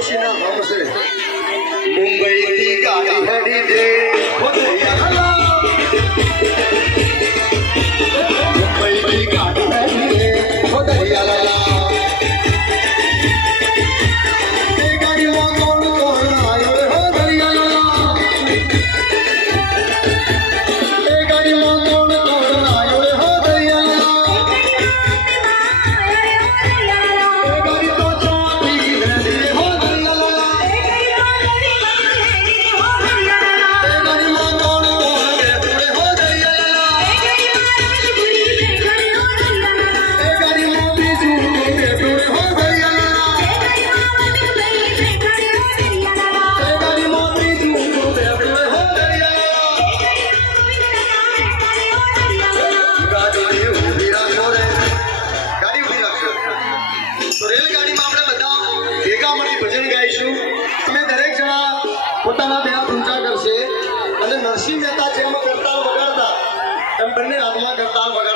Mumbai, Mumbai, Mumbai, Mumbai, Mumbai, પોતાના બે હાથ ઊંચા કરશે અને નરસિંહ મહેતા જેમ કરતાલ વગાડતા, એમ બંને હાથમાં કરતાલ વગાડતા.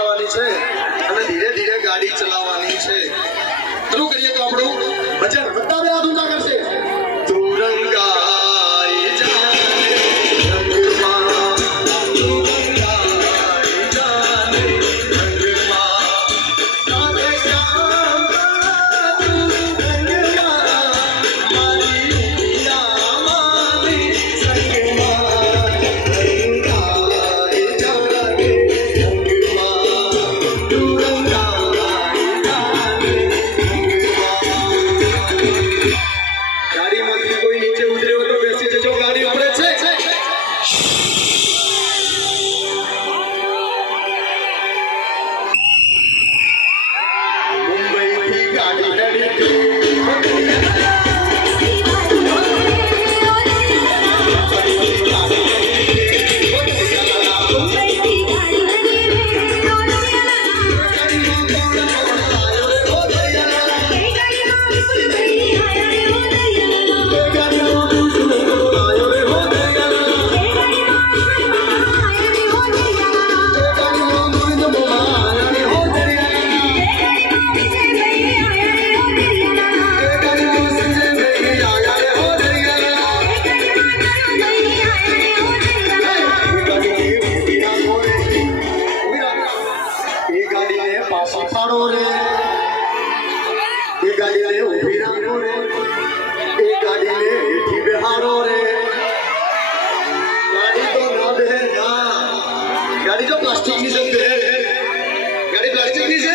গাড়িলে অভিরামপুরে এ গাড়িলে এটি বেহারে গাড়ি তো নবে না। গাড়ি তো প্লাস্টিক নিচে গাড়ি প্লাস্টিক নিচে